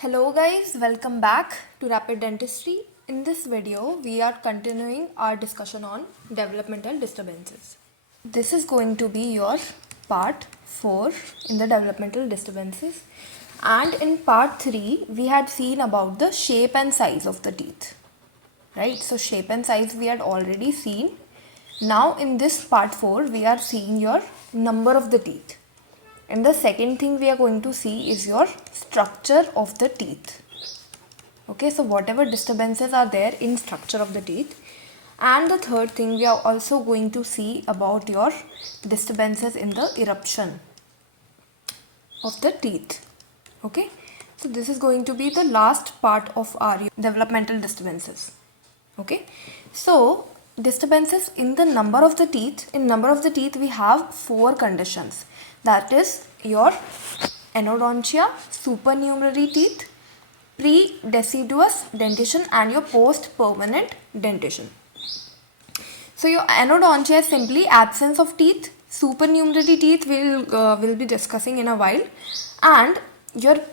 Hello guys, welcome back to Rapid Dentistry. In this video, we are continuing our discussion on developmental disturbances. This is going to be your part 4 in the developmental disturbances, and in part 3 we had seen about the shape and size of the teeth, right? So shape and size we had already seen. Now in this part 4 we are seeing your number of the teeth. And the second thing we are going to see is your structure of the teeth. Okay, so whatever disturbances are there in structure of the teeth. And the third thing we are also going to see about your disturbances in the eruption of the teeth. Okay, so this is going to be the last part of our developmental disturbances. Okay, so disturbances in the number of the teeth. In number of the teeth we have 4 conditions. That is your Anodontia, supernumerary teeth, predeciduous dentition and your post-permanent dentition. So your Anodontia is simply absence of teeth. Supernumerary teeth we'll be discussing in a while. And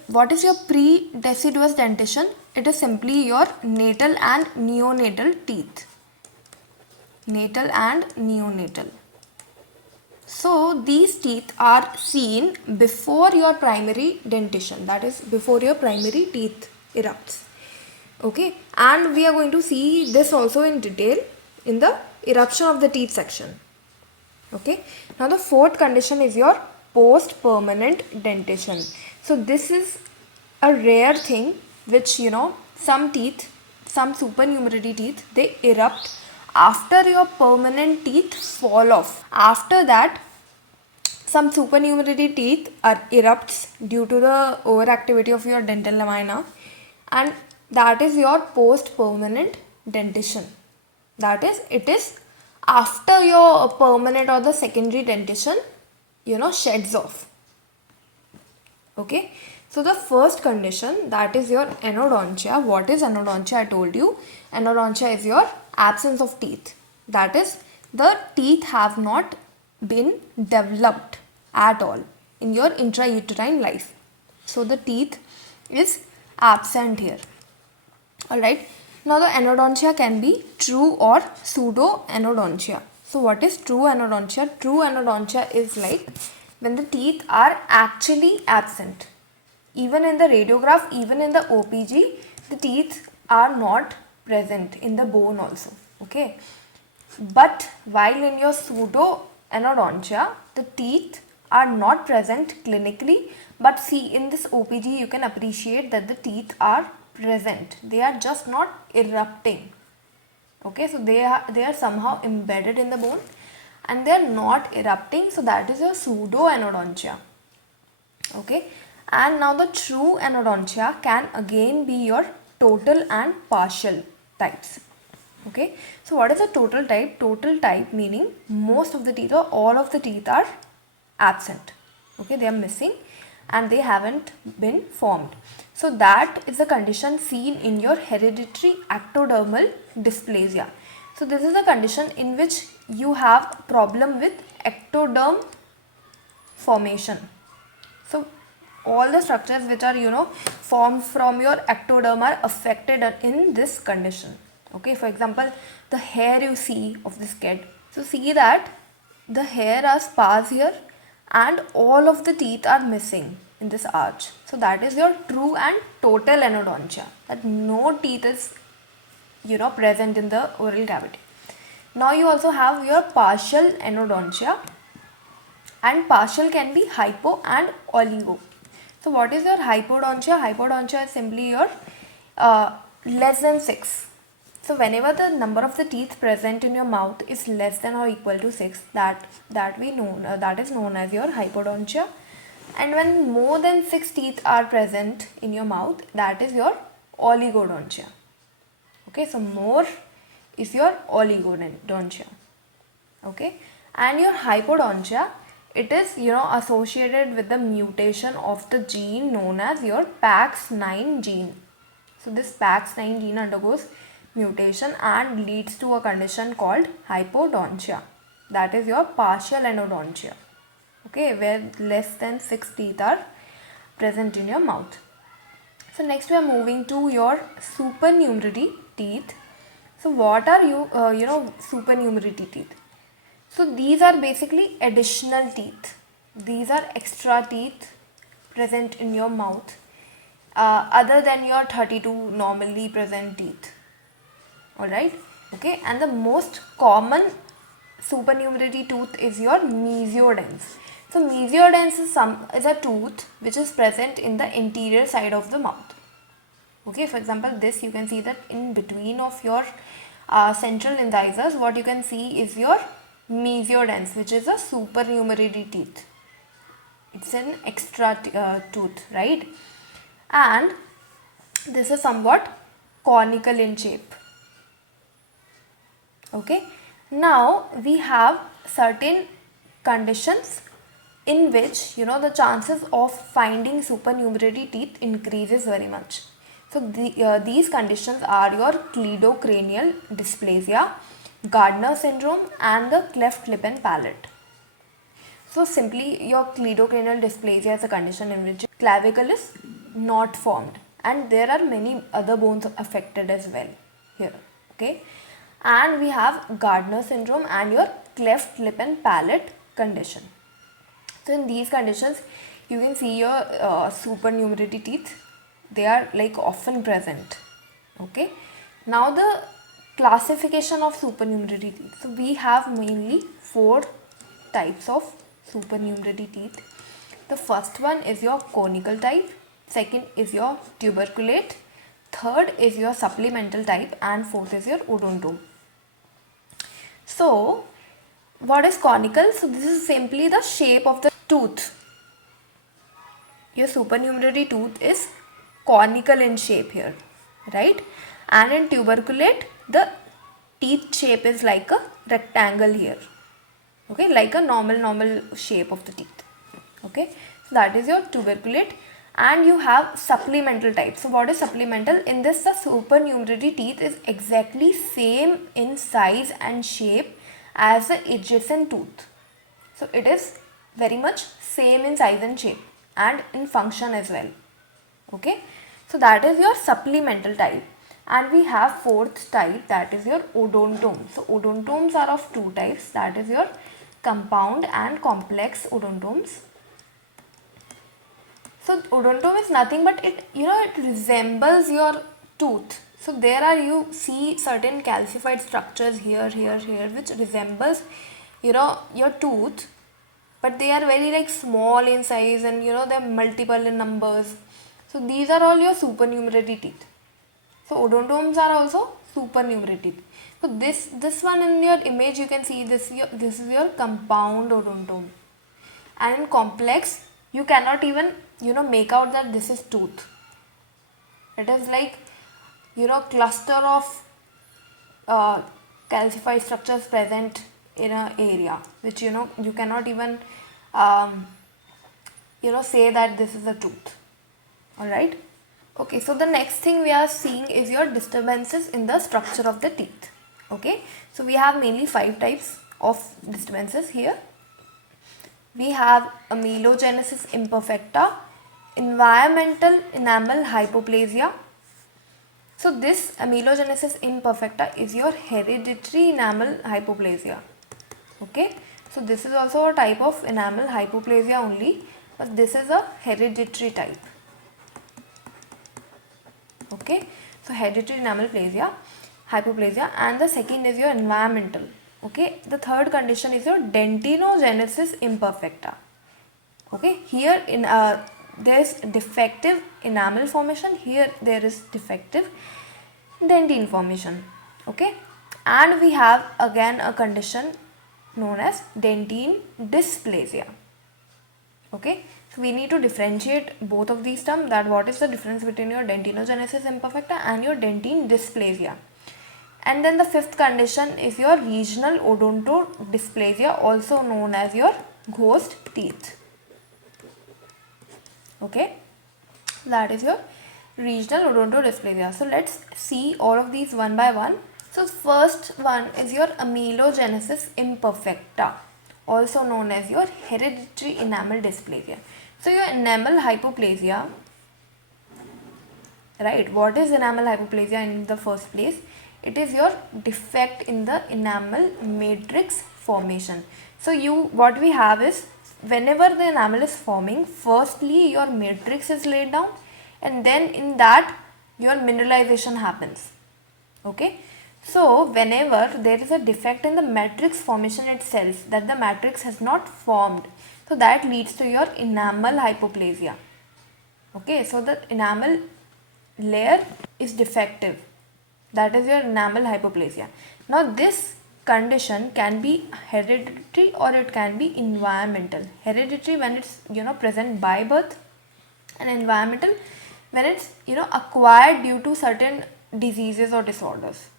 what is your predeciduous dentition? It is simply your natal and neonatal teeth. Natal and neonatal. So these teeth are seen before your primary dentition, that is before your primary teeth erupts. Okay, and we are going to see this also in detail in the eruption of the teeth section. Okay, now the fourth condition is your post-permanent dentition. So this is a rare thing which some teeth, some supernumerary teeth, they erupt after your permanent teeth fall off. After that, some supernumerary teeth erupts due to the overactivity of your dental lamina, and that is your post-permanent dentition. That is, it is after your permanent or the secondary dentition, sheds off. Okay. So the first condition, that is your anodontia. What is anodontia? I told you. Anodontia is your absence of teeth. That is, the teeth have not been developed at all in your intrauterine life. So the teeth is absent here. Alright. Now the anodontia can be true or pseudo anodontia. So what is true anodontia? True anodontia is like when the teeth are actually absent. Even in the radiograph, even in the OPG, the teeth are not present in the bone also. Okay. But while in your pseudo anodontia, the teeth are not present clinically, but see in this OPG you can appreciate that the teeth are present. They are just not erupting. Okay, so they are somehow embedded in the bone and they are not erupting. So that is your pseudo anodontia. Okay. And now the true anodontia can again be your total and partial types. Okay. So what is a total type? Total type meaning most of the teeth or all of the teeth are absent. Okay. They are missing and they haven't been formed. So that is a condition seen in your hereditary ectodermal dysplasia. So this is a condition in which you have problem with ectoderm formation. So all the structures which are formed from your ectoderm are affected in this condition. Okay, for example, the hair you see of this kid. So see that the hair are sparse here and all of the teeth are missing in this arch. So that is your true and total anodontia, that no teeth is present in the oral cavity. Now you also have your partial anodontia, and partial can be hypo and oligo. So what is your hypodontia? Hypodontia is simply your less than 6. So whenever the number of the teeth present in your mouth is less than or equal to 6, that is known as your hypodontia. And when more than 6 teeth are present in your mouth, that is your oligodontia. Okay, so more is your oligodontia. Okay, and your hypodontia, it is associated with the mutation of the gene known as your PAX9 gene. So this PAX9 gene undergoes mutation and leads to a condition called hypodontia. That is your partial anodontia. Okay, where less than 6 teeth are present in your mouth. So next we are moving to your supernumerary teeth. So what are supernumerary teeth? So these are basically additional teeth. These are extra teeth present in your mouth other than your 32 normally present teeth. Alright, okay, and the most common supernumerary tooth is your mesiodens. So mesiodens is a tooth which is present in the interior side of the mouth. Okay, for example, this you can see that in between of your central incisors, what you can see is your mesiodens, which is a supernumerary teeth. It's an extra tooth, right? And this is somewhat conical in shape. Okay, now we have certain conditions in which the chances of finding supernumerary teeth increases very much. So these conditions are your cleidocranial dysplasia, Gardner syndrome, and the cleft lip and palate. So simply your cleidocranial dysplasia is a condition in which clavicle is not formed, and there are many other bones affected as well here. Okay, and we have Gardner syndrome and your cleft lip and palate condition. So in these conditions you can see your supernumerary teeth, they are like often present. Okay, now the classification of supernumerary teeth. So we have mainly 4 types of supernumerary teeth. The first one is your conical type, second is your tuberculate, third is your supplemental type, and fourth is your odontome. So what is conical? So this is simply the shape of the tooth. Your supernumerary tooth is conical in shape here, right? And in tuberculate, the teeth shape is like a rectangle here. Okay, like a normal shape of the teeth. Okay, so that is your tuberculate. And you have supplemental type. So what is supplemental? In this, the supernumerary teeth is exactly same in size and shape as the adjacent tooth. So it is very much same in size and shape and in function as well. Okay, so that is your supplemental type. And we have fourth type, that is your odontome. So odontomes are of 2 types, that is your compound and complex odontomes. So odontome is nothing but it resembles your tooth. So there are, you see certain calcified structures here which resembles your tooth, but they are very like small in size, and they are multiple in numbers. So these are all your supernumerary teeth. So odontomes are also supernumerary teeth. So this one in your image you can see this is your compound odontome, and in complex you cannot even make out that this is tooth. It is like cluster of calcified structures present in an area which you cannot even say that this is a tooth. Alright. Okay, so the next thing we are seeing is your disturbances in the structure of the teeth. Okay, so we have mainly 5 types of disturbances here. We have Amelogenesis Imperfecta, environmental enamel hypoplasia. So this Amelogenesis Imperfecta is your hereditary enamel hypoplasia. Okay, so this is also a type of enamel hypoplasia only, but this is a hereditary type. Okay, so hereditary enamel hypoplasia, and the second is your environmental. Okay, the third condition is your Dentinogenesis Imperfecta. Okay, here in there is defective enamel formation, here there is defective dentine formation. Okay, and we have again a condition known as Dentin Dysplasia. Okay, so we need to differentiate both of these terms, that what is the difference between your Dentinogenesis Imperfecta and your Dentin Dysplasia. And then the fifth condition is your regional odontodysplasia, also known as your ghost teeth. Okay, that is your regional odontodysplasia. So let's see all of these one by one. So first one is your Amelogenesis Imperfecta, also known as your hereditary enamel dysplasia. So your enamel hypoplasia right? What is enamel hypoplasia in the first place? It is your defect in the enamel matrix formation. So what we have is, whenever the enamel is forming, firstly your matrix is laid down, and then in that your mineralization happens. Okay, so whenever there is a defect in the matrix formation itself, that the matrix has not formed, so that leads to your enamel hypoplasia. Okay, so the enamel layer is defective, that is your enamel hypoplasia. Now this condition can be hereditary or it can be environmental. Hereditary when it's present by birth, and environmental when it's acquired due to certain diseases or disorders.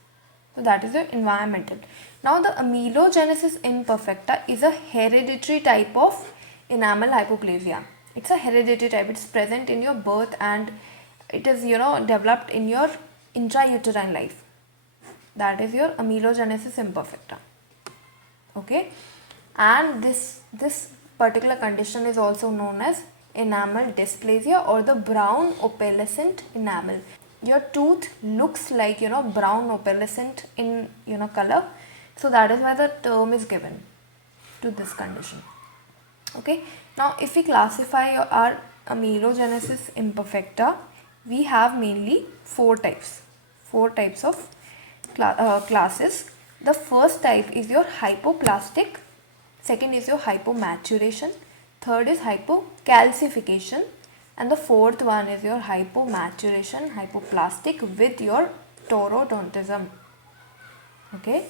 So that is your environmental. Now the Amelogenesis Imperfecta is a hereditary type of enamel hypoplasia. It's a hereditary type. It's present in your birth and it is developed in your intrauterine life. That is your Amelogenesis Imperfecta. Okay, and this particular condition is also known as enamel dysplasia or the brown opalescent enamel. Your tooth looks like brown opalescent in color, so that is why the term is given to this condition. Okay, now if we classify our Amelogenesis Imperfecta, we have mainly four types of classes. The first type is your hypoplastic, second is your hypomaturation, third is hypocalcification, and the fourth one is your hypomaturation, hypoplastic with your taurodontism. Okay,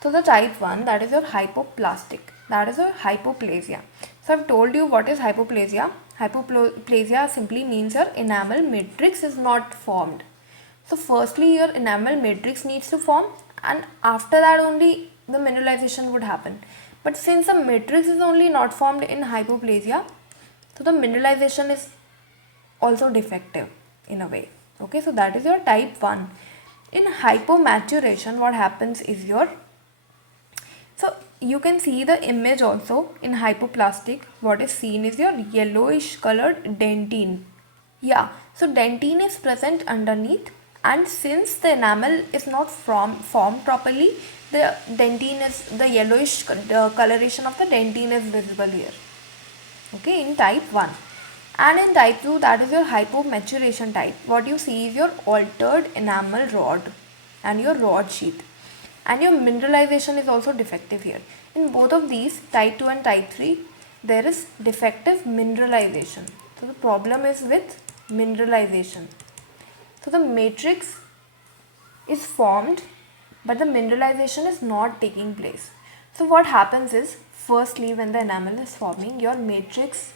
so the type 1, that is your hypoplastic, that is your hypoplasia. So I've told you what is hypoplasia. Hypoplasia simply means your enamel matrix is not formed. So firstly your enamel matrix needs to form, and after that only the mineralization would happen. But since the matrix is only not formed in hypoplasia, so the mineralization is also defective in a way. Okay, so that is your type 1. In hypomaturation, what happens is so you can see the image also. In hypoplastic, what is seen is your yellowish colored dentine. Yeah, so dentine is present underneath, and since the enamel is not formed properly, the yellowish coloration of the dentine is visible here. Okay, in type 1. And in type 2, that is your hypomaturation type. What you see is your altered enamel rod and your rod sheath, and your mineralization is also defective here. In both of these, type 2 and type 3, there is defective mineralization. So the problem is with mineralization. So the matrix is formed, but the mineralization is not taking place. So what happens is, firstly when the enamel is forming, your matrix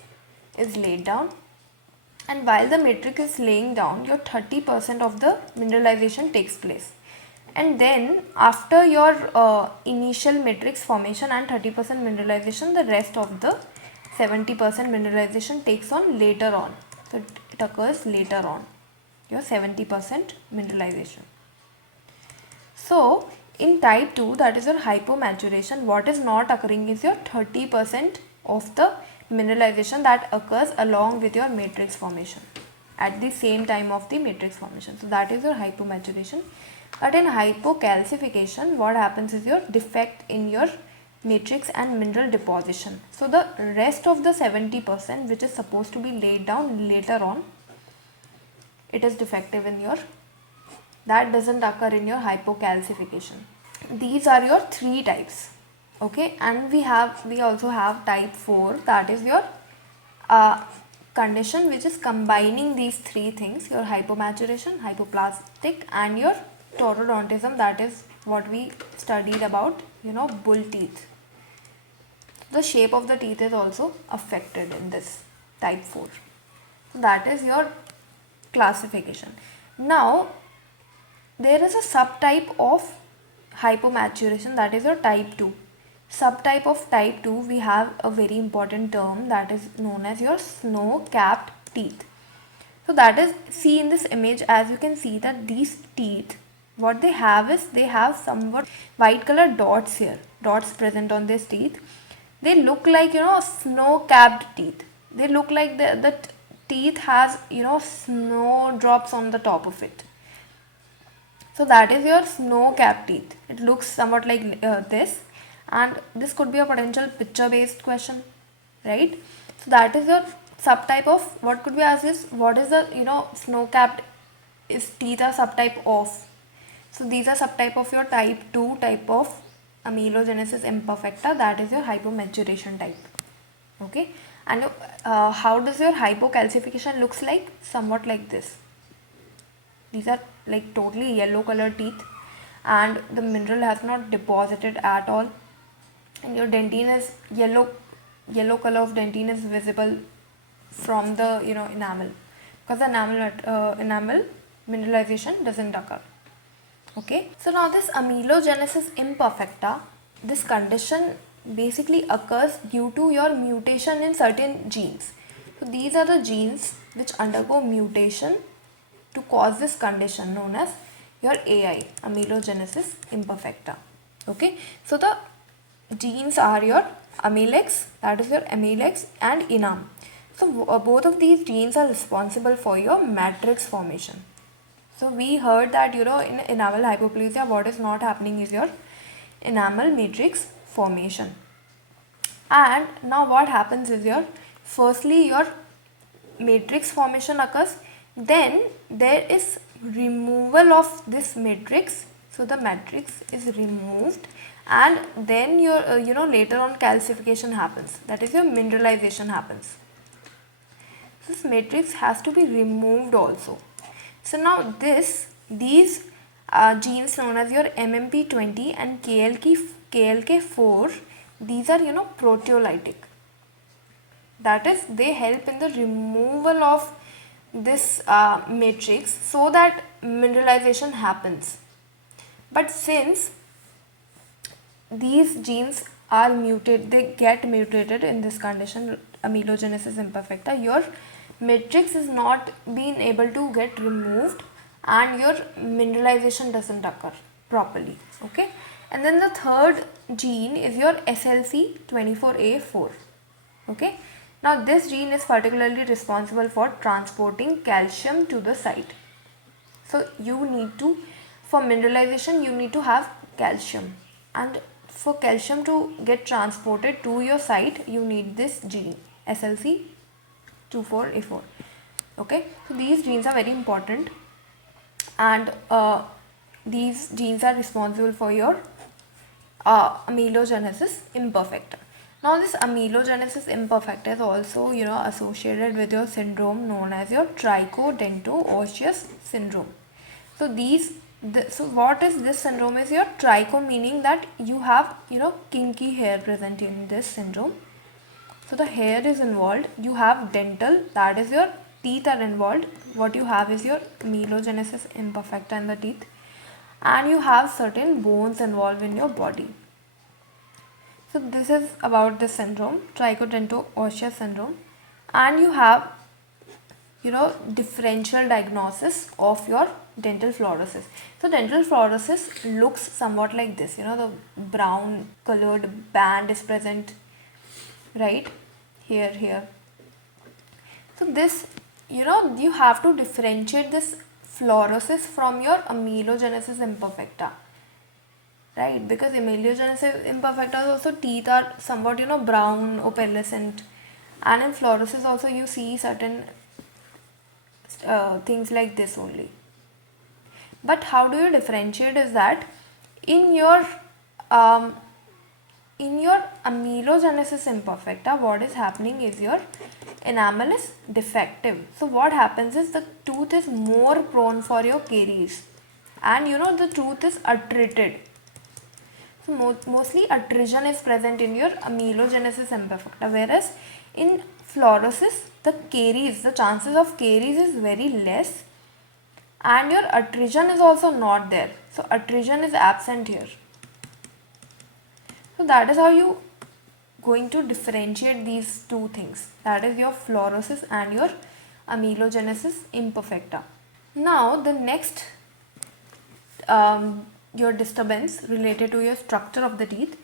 is laid down, and while the matrix is laying down, your 30% of the mineralization takes place. And then after your initial matrix formation and 30% mineralization, the rest of the 70% mineralization takes on later on. So it occurs later on, your 70% mineralization. So in type 2, that is your hypomaturation, what is not occurring is your 30% of the mineralization that occurs along with your matrix formation at the same time of the matrix formation. So that is your hypomaturation. But in hypocalcification, what happens is your defect in your matrix and mineral deposition. So the rest of the 70% which is supposed to be laid down later on, it is defective in your, that doesn't occur in your hypocalcification. These are your three types. Okay, and we also have type 4, that is your condition which is combining these three things, your hypomaturation, hypoplastic, and your taurodontism, that is what we studied about, bull teeth. The shape of the teeth is also affected in this type 4. So that is your classification. Now there is a subtype of hypomaturation, that is your type 2. Subtype of type 2, we have a very important term that is known as your snow-capped teeth. So that is, see in this image, as you can see that these teeth, what they have is, they have somewhat white color dots here, dots present on these teeth. They look like snow-capped teeth. They look like the teeth has, snowdrops on the top of it. So that is your snow cap teeth. It looks somewhat like this, and this could be a potential picture based question, right? So that is your subtype of what could be asked is what is the snow capped is teeth are subtype of. So these are subtype of your type 2 type of Amelogenesis imperfecta, that is your hypomaturation type. Okay, and how does your hypocalcification looks like? Somewhat like this. These are like totally yellow colored teeth and the mineral has not deposited at all, and your dentine is yellow color of dentine is visible from the enamel, because the enamel mineralization doesn't occur. Okay, so now this Amelogenesis imperfecta, this condition basically occurs due to your mutation in certain genes. So these are the genes which undergo mutation to cause this condition known as your AI, Amelogenesis imperfecta. Okay, so the genes are your Amelex, that is your Amelex, and Enam. So both of these genes are responsible for your matrix formation. So we heard that in enamel hypoplasia what is not happening is your enamel matrix formation. And now what happens is firstly your matrix formation occurs, then there is removal of this matrix. So the matrix is removed, and then your later on calcification happens, that is your mineralization happens. This matrix has to be removed also. So now these genes known as your MMP20 and KLK4, these are proteolytic. That is, they help in the removal of this matrix so that mineralization happens. But since these genes are mutated, they get mutated in this condition, Amelogenesis imperfecta, your matrix is not being able to get removed and your mineralization doesn't occur properly. Okay, and then the third gene is your SLC24A4. Okay, now this gene is particularly responsible for transporting calcium to the site. So you need to, for mineralization, you need to have calcium, and for calcium to get transported to your site, you need this gene SLC24A4. Okay, so these genes are very important, and these genes are responsible for your Amelogenesis imperfecta. Now this Amelogenesis imperfecta is also associated with your syndrome known as your trichodento-osseous syndrome. So so what is this syndrome is your tricho, meaning that you have kinky hair present in this syndrome. So the hair is involved, you have dental, that is your teeth are involved. What you have is your Amelogenesis imperfecta in the teeth, and you have certain bones involved in your body. So this is about this syndrome, trichodento-osseous syndrome, and you have differential diagnosis of your dental fluorosis. So dental fluorosis looks somewhat like this, the brown colored band is present right here. So this you have to differentiate this fluorosis from your Amelogenesis imperfecta, right? Because Amelogenesis imperfecta also teeth are somewhat brown opalescent, and in fluorosis also you see certain things like this only. But how do you differentiate is that in your Amelogenesis imperfecta, what is happening is your enamel is defective. So what happens is the tooth is more prone for your caries, and the tooth is attrited. So mostly attrition is present in your Amelogenesis imperfecta, whereas in fluorosis the chances of caries is very less, and your attrition is also not there. So attrition is absent here. So that is how you going to differentiate these two things, that is your fluorosis and your Amelogenesis imperfecta. Now the next your disturbance related to your structure of the teeth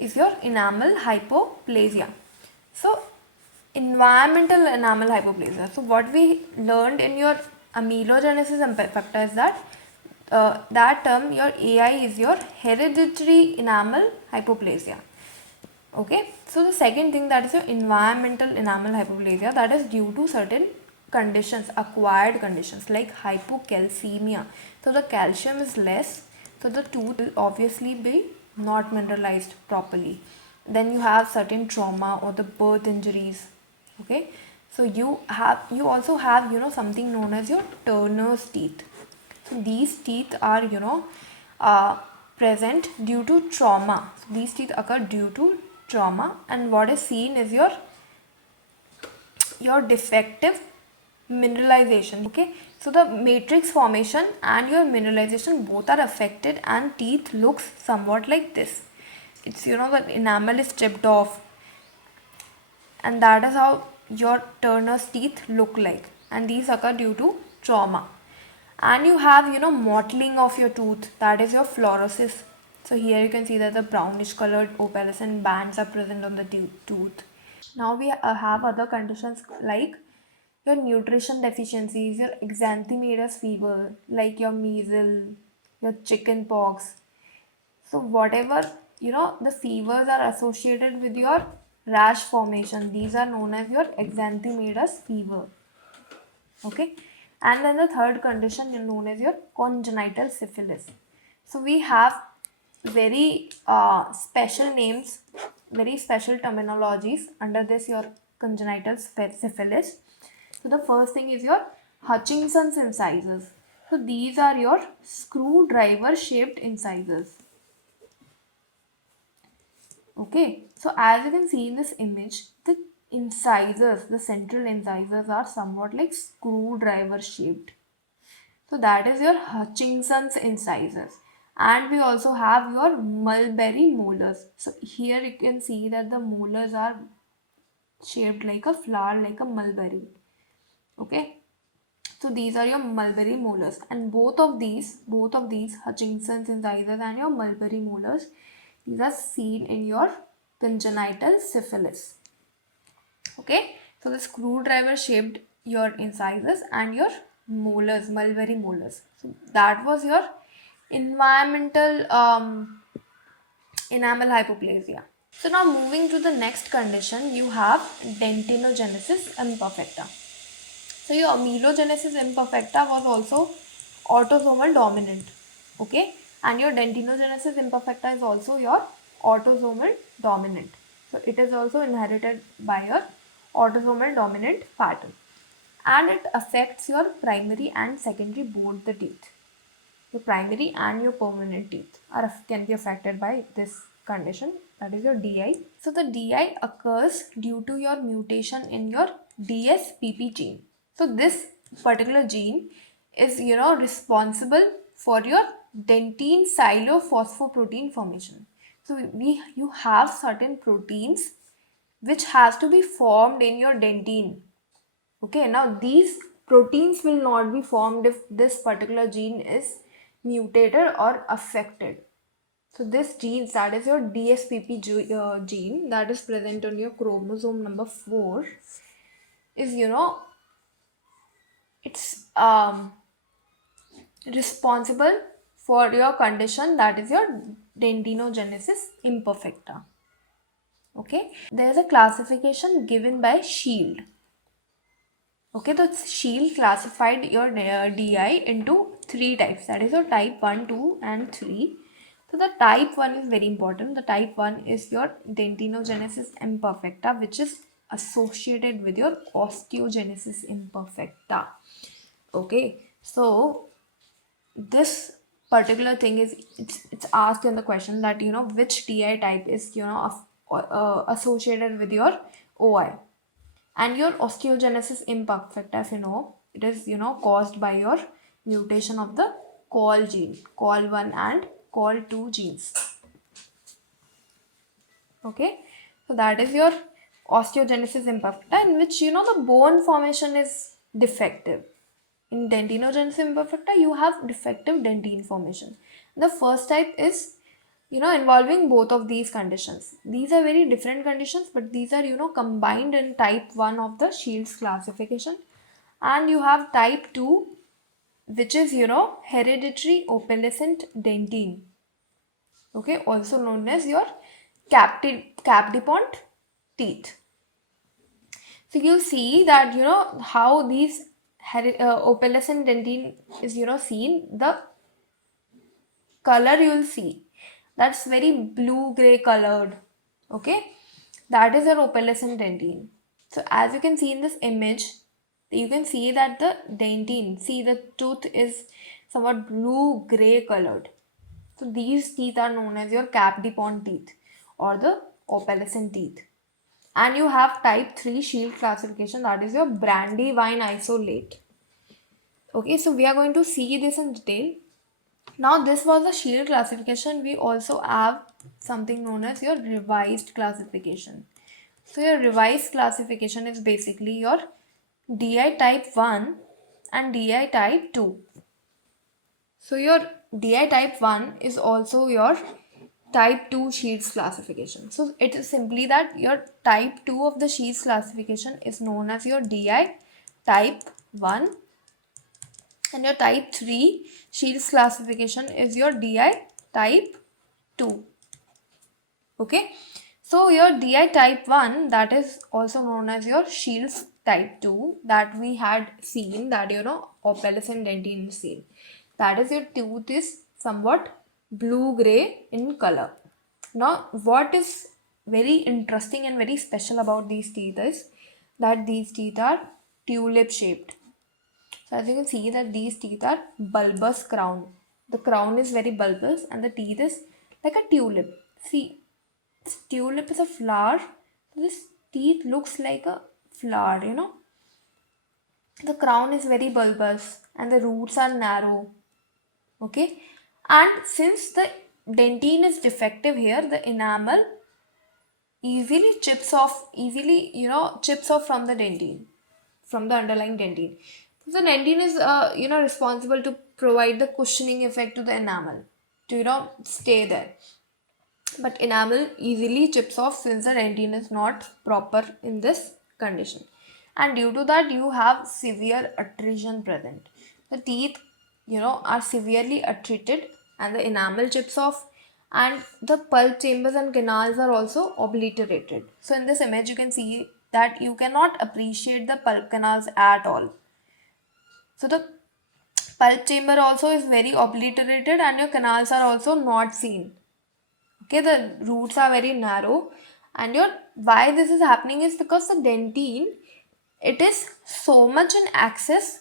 is your enamel hypoplasia. So environmental enamel hypoplasia. So what we learned in your amelogenesis imperfecta is that that term, your AI, is your hereditary enamel hypoplasia. Okay, so the second thing, that is your environmental enamel hypoplasia, that is due to certain conditions, acquired conditions like hypocalcemia. So the calcium is less, so the tooth will obviously be not mineralized properly. Then you have certain trauma or the birth injuries. Okay, so you also have something known as your Turner's teeth. So these teeth are uh, present due to trauma. So these teeth occur due to trauma, and what is seen is your defective mineralization. Okay, so the matrix formation and your mineralization both are affected, and teeth looks somewhat like this. It's the enamel is chipped off, and that is how your Turner's teeth look like, and these occur due to trauma. And you have mottling of your tooth, that is your fluorosis. So here you can see that the brownish colored opalescent bands are present on the tooth. Now we have other conditions like your nutrition deficiencies, your exanthematous fever, like your measles, your chicken pox. So whatever the fevers are associated with your rash formation, these are known as your exanthematous fever. Okay, and then the third condition is known as your congenital syphilis. So we have very special names, very special terminologies under this your congenital syphilis. So the first thing is your Hutchinson's incisors. So these are your screwdriver shaped incisors. Okay, so as you can see in this image, the incisors, the central incisors are somewhat like screwdriver shaped. So that is your Hutchinson's incisors. And we also have your mulberry molars. So here you can see that the molars are shaped like a flower, like a mulberry. Okay, so these are your mulberry molars, and both of these Hutchinson's incisors and your mulberry molars, these are seen in your congenital syphilis. Okay, so the screwdriver shaped your incisors and your molars, mulberry molars. So that was your environmental enamel hypoplasia. So now moving to the next condition, you have dentinogenesis imperfecta. So your amelogenesis imperfecta was also autosomal dominant. Okay, and your dentinogenesis imperfecta is also your autosomal dominant. So it is also inherited by your autosomal dominant pattern, and it affects your primary and secondary both the teeth. Your primary and your permanent teeth can be affected by this condition, that is your DI. So the DI occurs due to your mutation in your DSPP gene. So this particular gene is responsible for your dentine silophosphoprotein formation. So you have certain proteins which has to be formed in your dentine. Okay, now these proteins will not be formed if this particular gene is mutated or affected. So this gene, that is your DSPP gene, that is present on your chromosome number 4, is it's responsible for your condition, that is your dentinogenesis imperfecta. Okay, there is a classification given by Shield. Okay, so Shield classified your DI into 3 types, that is your type 1, 2 and 3. So the type 1 is very important. The type 1 is your dentinogenesis imperfecta, which is associated with your osteogenesis imperfecta. Okay, so this particular thing is it's asked in the question that which DI type is associated with your OI. And your osteogenesis imperfecta, if it is caused by your mutation of the COL gene, COL1 and COL2 genes. Okay, so that is your osteogenesis imperfecta, in which the bone formation is defective. In dentinogenesis imperfecta, you have defective dentine formation. The first type is involving both of these conditions. These are very different conditions, but these are, combined in type 1 of the Shields classification. And you have type 2, which is, hereditary opalescent dentine. Okay, also known as your Capdepont teeth. So you see that, how these opalescent dentine is, seen, the color you will see, that's very blue gray colored. Okay, that is your opalescent dentine. So as you can see in this image, you can see that the dentine, see the tooth is somewhat blue gray colored. So these teeth are known as your Capdepont teeth or the opalescent teeth. And you have type 3 Shield classification, that is your Brandywine isolate. Okay, so we are going to see this in detail. Now this was the Shield classification. We also have something known as your revised classification. So your revised classification is basically your DI type 1 and DI type 2. So your DI type 1 is also your type 2 Shields classification. So it is simply that your type 2 of the Shields classification is known as your DI type 1, and your type 3 Shields classification is your DI type 2. Okay, so your DI type 1, that is also known as your Shields type 2, that we had seen, that opalescent dentine seen. That is, your tooth is somewhat blue gray in color. Now what is very interesting and very special about these teeth is that these teeth are tulip shaped. So as you can see that these teeth are bulbous crown. The crown is very bulbous and the teeth is like a tulip. See, this tulip is a flower. This teeth looks like a flower, The crown is very bulbous and the roots are narrow. Okay. And since the dentine is defective here, the enamel easily chips off from the dentine, from the underlying dentine. So the dentine is responsible to provide the cushioning effect to the enamel to stay there. But enamel easily chips off since the dentine is not proper in this condition, and due to that you have severe attrition present. The teeth are severely attrited and the enamel chips off, and the pulp chambers and canals are also obliterated. So in this image you can see that you cannot appreciate the pulp canals at all. So the pulp chamber also is very obliterated and your canals are also not seen. Okay, the roots are very narrow, and why this is happening is because the dentine, it is so much in access,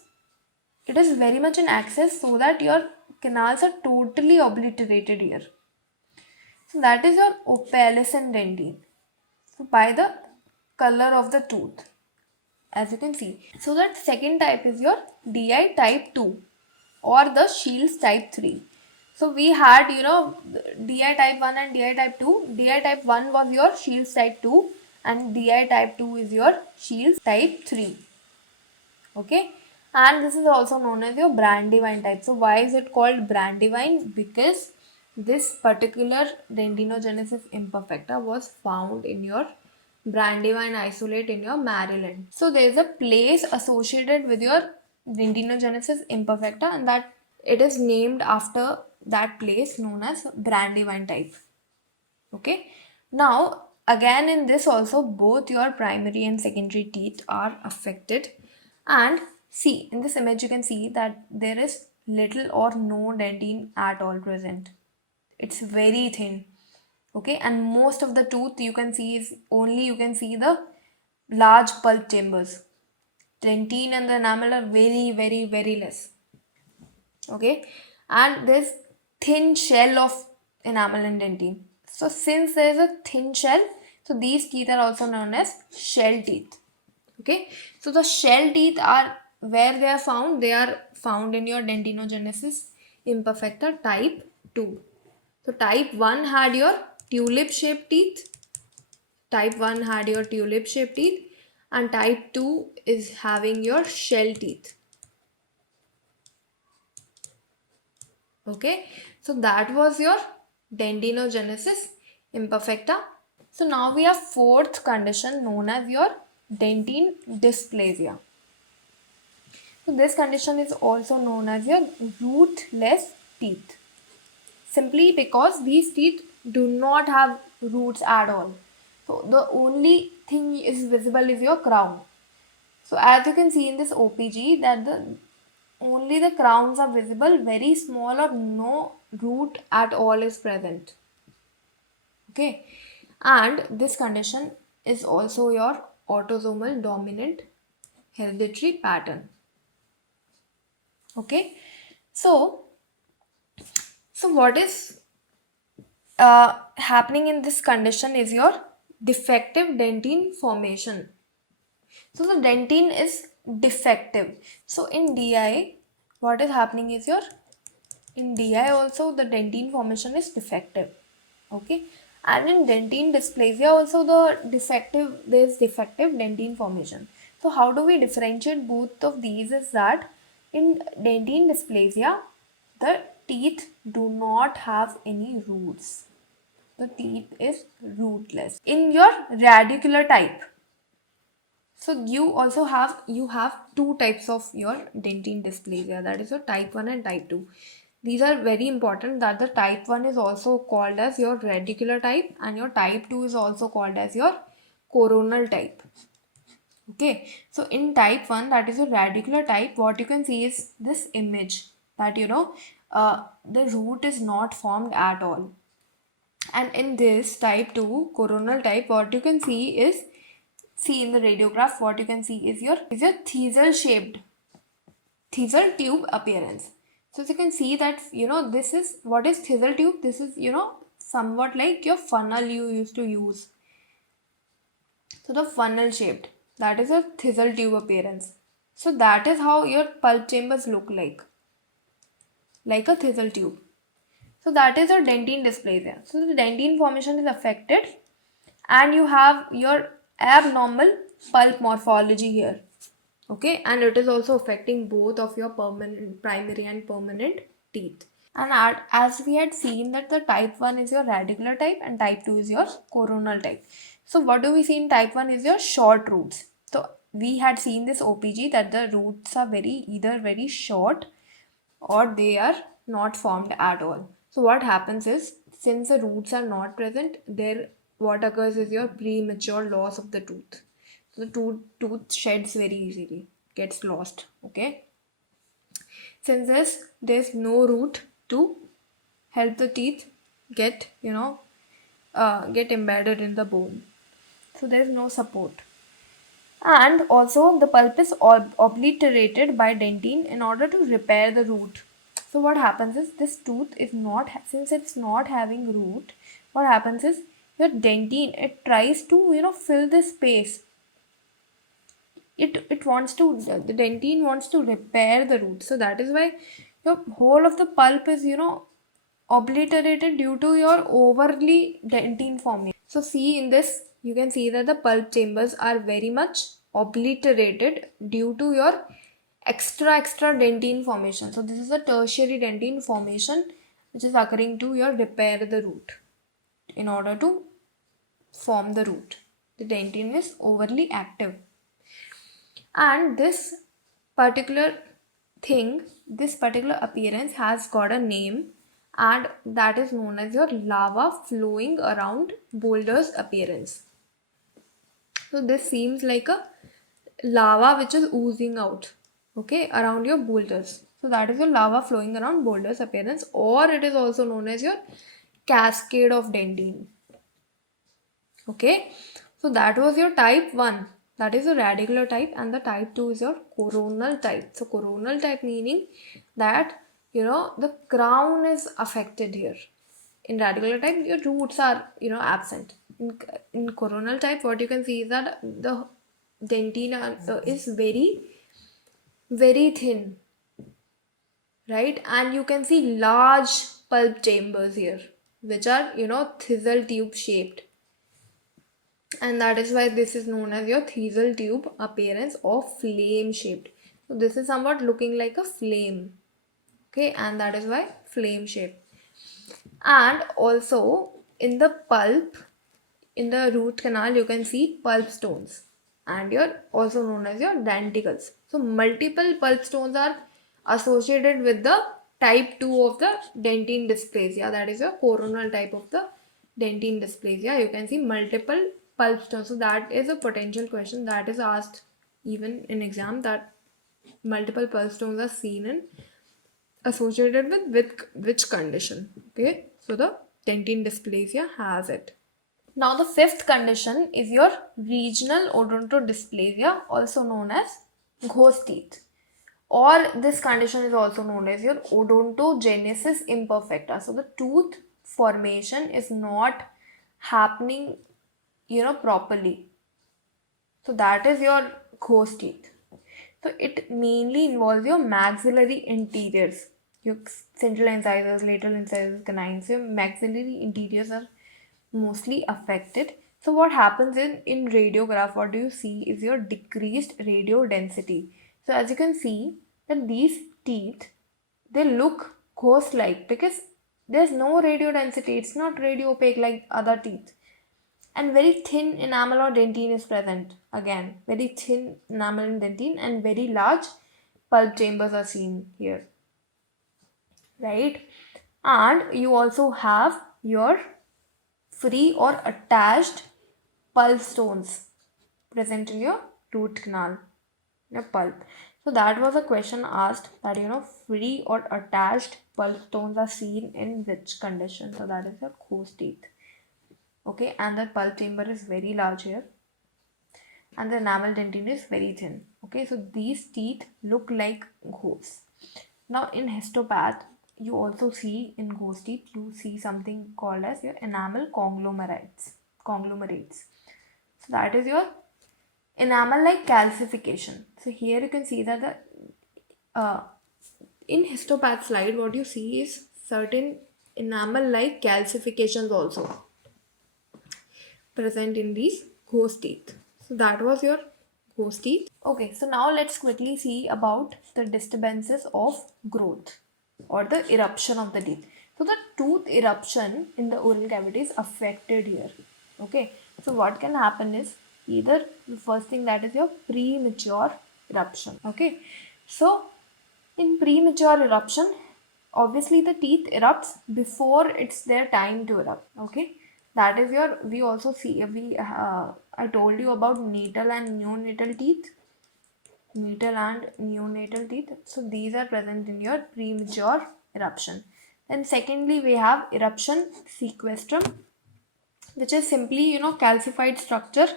it is very much in access, so that your canals are totally obliterated here. So that is your opalescent dentine. So by the color of the tooth, as you can see. So that second type is your DI type 2 or the Shields type 3. So we had DI type 1 and DI type 2. DI type 1 was your Shields type 2 and DI type 2 is your Shields type 3. Okay, and this is also known as your Brandywine type. So why is it called Brandywine? Because this particular Dentinogenesis Imperfecta was found in your Brandywine isolate in your Maryland. So there is a place associated with your Dentinogenesis Imperfecta, and that it is named after that place known as Brandywine type. Okay, now again in this also both your primary and secondary teeth are affected, and see in this image you can see that there is little or no dentine at all present. It's very thin. Okay, and most of the tooth you can see is only you can see the large pulp chambers. Dentine and the enamel are very less. Okay, and there's thin shell of enamel and dentine. So since there is a thin shell, so these teeth are also known as shell teeth. Okay, so the shell teeth are where they are found. They are found in your Dentinogenesis Imperfecta type 2. So type 1 had your tulip shaped teeth. Type 1 had your tulip shaped teeth, and type 2 is having your shell teeth. Okay, so that was your Dentinogenesis Imperfecta. So now we have fourth condition known as your Dentin Dysplasia. So this condition is also known as your rootless teeth. Simply because these teeth do not have roots at all. So the only thing is visible is your crown. So as you can see in this OPG that only the crowns are visible, very small or no root at all is present. Okay, and this condition is also your autosomal dominant hereditary pattern. Okay, so what is happening in this condition is your defective dentine formation. So the dentine is defective. So in DI, what is happening is in DI also the dentine formation is defective. Okay, and in dentine dysplasia also there is defective dentine formation. So how do we differentiate both of these is that in dentine dysplasia the teeth do not have any roots. The teeth is rootless. In your radicular type, so you have two types of your dentine dysplasia, that is your type 1 and type 2. These are very important, that the type 1 is also called as your radicular type and your type 2 is also called as your coronal type. Okay, so in type 1, that is your radicular type, what you can see is this image that the root is not formed at all. And in this type 2 coronal type, what you can see in the radiograph, what you can see is your thistle shaped thistle tube appearance. So as you can see that this is what is thistle tube. This is somewhat like your funnel you used to use. So the funnel shaped, that is a thistle tube appearance. So that is how your pulp chambers look like a thistle tube. So that is your dentine dysplasia. So the dentine formation is affected and you have your abnormal pulp morphology here. Okay, and it is also affecting both of your primary and permanent teeth. And as we had seen that the type 1 is your radicular type and type 2 is your coronal type. So what do we see in type 1 is your short roots. So we had seen this OPG that the roots are either very short or they are not formed at all. So what happens is, since the roots are not present, what occurs is your premature loss of the tooth. So the tooth sheds very easily, gets lost. Okay. Since there's no root to help the teeth get embedded in the bone. So there's no support. And also the pulp is obliterated by dentine in order to repair the root. So what happens is this tooth is not, since it's not having root, what happens is your dentine, it tries to fill this space. The dentine wants to repair the root. So that is why your whole of the pulp is obliterated due to your overly dentine formation. So see in this, you can see that the pulp chambers are very much obliterated due to your extra dentine formation. So this is a tertiary dentine formation which is occurring to your repair the root in order to form the root. The dentine is overly active. And this particular appearance has got a name, and that is known as your lava flowing around boulders appearance. So this seems like a lava which is oozing out, okay, around your boulders. So that is your lava flowing around boulders appearance, or it is also known as your cascade of dentine. Okay, so that was your type 1. That is the radicular type, and the type 2 is your coronal type. So coronal type meaning that the crown is affected here. In radicular type, your roots are absent. In coronal type, what you can see is that the dentine is very, very thin, right? And you can see large pulp chambers here, which are thistle tube shaped. And that is why this is known as your thistle tube appearance or flame shaped. So this is somewhat looking like a flame. Okay, and that is why flame shape. And also in the pulp, in the root canal, you can see pulp stones, and you're also known as your denticles. So multiple pulp stones are associated with the type 2 of the dentin dysplasia, that is your coronal type of the dentin dysplasia. You can see multiple pulp stones. So that is a potential question that is asked even in exam, that multiple pulp stones are seen in associated with which condition. Okay, so the dentin dysplasia has it. Now the fifth condition is your regional odontodysplasia, also known as ghost teeth, or this condition is also known as your Odontogenesis imperfecta. So the tooth formation is not happening, properly. So that is your ghost teeth. So it mainly involves your maxillary interiors, your central incisors, lateral incisors, canines. Your maxillary interiors are mostly affected. So what happens in radiograph, what do you see is your decreased radio density. So as you can see that these teeth, they look ghost like because there's no radio density. It's not radio opaque like other teeth. And very thin enamel or dentine is present. Again, very thin enamel and dentine, and very large pulp chambers are seen here, right? And you also have your free or attached pulp stones present in your root canal, your pulp. So that was a question asked, that free or attached pulp stones are seen in which condition. So that is your ghost teeth. Okay, and the pulp chamber is very large here, and the enamel dentine is very thin. Okay, so these teeth look like ghosts. Now in histopath, you also see in ghost teeth, you see something called as your enamel conglomerates. So that is your enamel like calcification. So here you can see that in histopath slide, what you see is certain enamel like calcifications also present in these ghost teeth. So that was your ghost teeth. Okay, so now let's quickly see about the disturbances of growth or the eruption of the teeth. So the tooth eruption in the oral cavity is affected here. Okay, so what can happen is either the first thing, that is your premature eruption. Okay, so in premature eruption, obviously the teeth erupts before it's their time to erupt. Okay, that is your, we also see, I told you about natal and neonatal teeth. So these are present in your premature eruption. Then secondly, we have eruption sequestrum, which is simply calcified structure,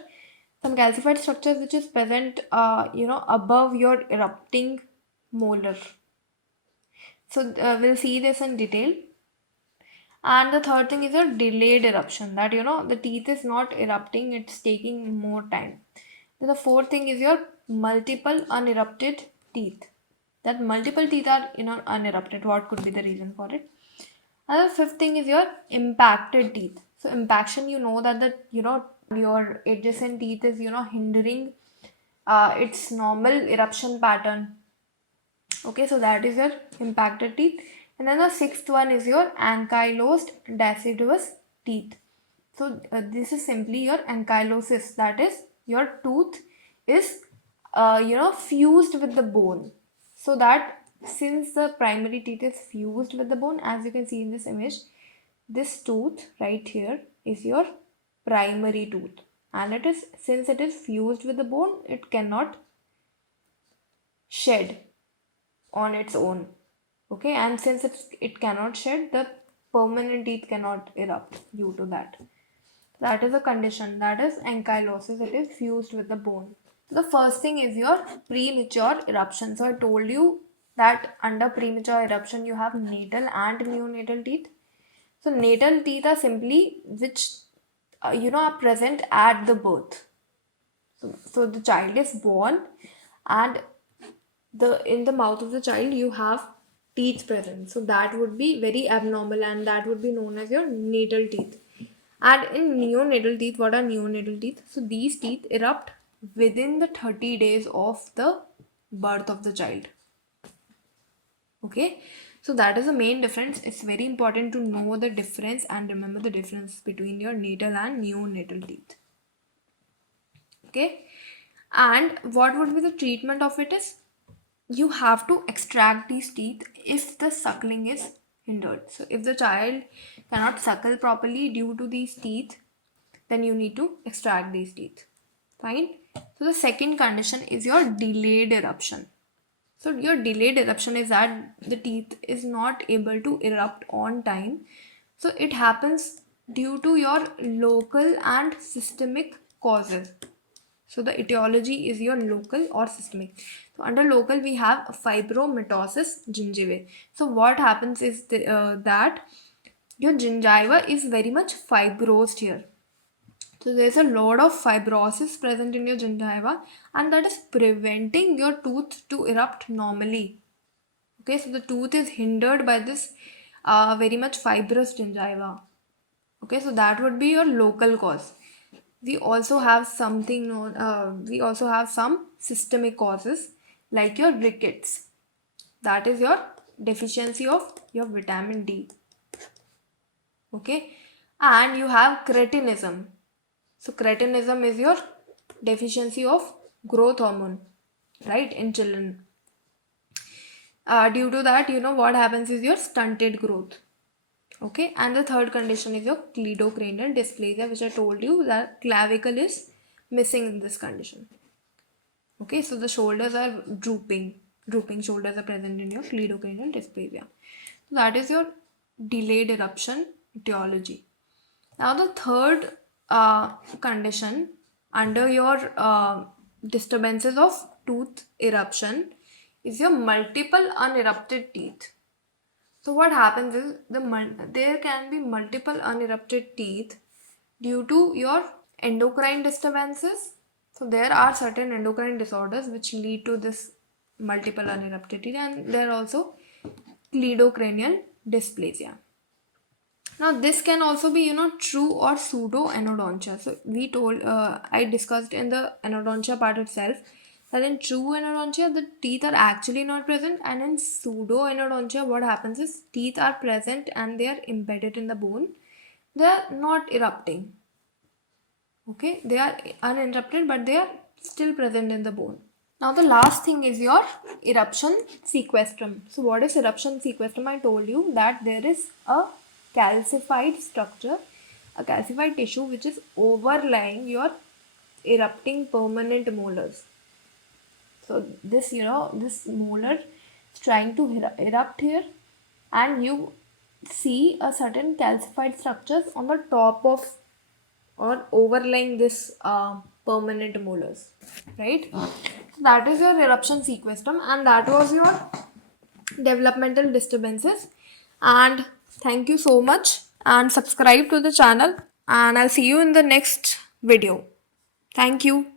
some calcified structures which is present above your erupting molar. So we'll see this in detail. And the third thing is a delayed eruption, that the teeth is not erupting, it's taking more time. Then the fourth thing is your multiple unerupted teeth, that multiple teeth are unerupted. What could be the reason for it? And the fifth thing is your impacted teeth. So impaction, that the your adjacent teeth is hindering its normal eruption pattern. Okay, so that is your impacted teeth. And then the sixth one is your ankylosed deciduous teeth. So this is simply your ankylosis, that is your tooth is fused with the bone. So that since the primary teeth is fused with the bone, as you can see in this image, this tooth right here is your primary tooth, and it is, since it is fused with the bone, it cannot shed on its own. Okay, and since it cannot shed, the permanent teeth cannot erupt due to that. That is a condition, that is ankylosis, it is fused with the bone. The first thing is your premature eruption. So I told you that under premature eruption you have natal and neonatal teeth. So natal teeth are simply which are present at the birth. So the child is born, and in the mouth of the child you have teeth present. So that would be very abnormal, and that would be known as your natal teeth. And in neonatal teeth, what are neonatal teeth? So these teeth erupt within the 30 days of the birth of the child. Okay, So that is the main difference. It's very important to know the difference and remember the difference between your natal and neonatal teeth. Okay, and what would be the treatment of it is, you have to extract these teeth if the suckling is hindered. So if the child cannot suckle properly due to these teeth, then you need to extract these teeth. Fine. So the second condition is your delayed eruption. So your delayed eruption is that the teeth is not able to erupt on time. So it happens due to your local and systemic causes. So the etiology is your local or systemic. So under local we have fibromatosis gingivae. So what happens is that your gingiva is very much fibrosed here. So there's a lot of fibrosis present in your gingiva, and that is preventing your tooth to erupt normally. Okay, so the tooth is hindered by this very much fibrous gingiva. Okay, so that would be your local cause. We also have something known, we also have some systemic causes like your rickets. That is your deficiency of your vitamin D. Okay, and you have cretinism. So cretinism is your deficiency of growth hormone, right, in children. Due to that, what happens is your stunted growth. Okay, and the third condition is your cleidocranial dysplasia, which I told you that clavicle is missing in this condition. Okay, so the shoulders are drooping shoulders are present in your cleidocranial dysplasia. So that is your delayed eruption etiology. Now the third condition under your disturbances of tooth eruption is your multiple unerupted teeth. So what happens is there can be multiple unerupted teeth due to your endocrine disturbances. So there are certain endocrine disorders which lead to this multiple unerupted teeth, and there are also cleidocranial dysplasia. Now this can also be true or pseudo anodontia. So I discussed in the anodontia part itself that in true anodontia the teeth are actually not present, and in pseudo anodontia what happens is teeth are present and they are embedded in the bone. They are not erupting. Okay, they are uninterrupted but they are still present in the bone. Now the last thing is your eruption sequestrum. So what is eruption sequestrum? I told you that there is a calcified structure, a calcified tissue which is overlying your erupting permanent molars. So this this molar is trying to erupt here, and you see a certain calcified structures on the top of or overlying this permanent molars, right? That is your eruption sequestrum, and that was your developmental disturbances. And thank you so much, and subscribe to the channel, and I'll see you in the next video. Thank you.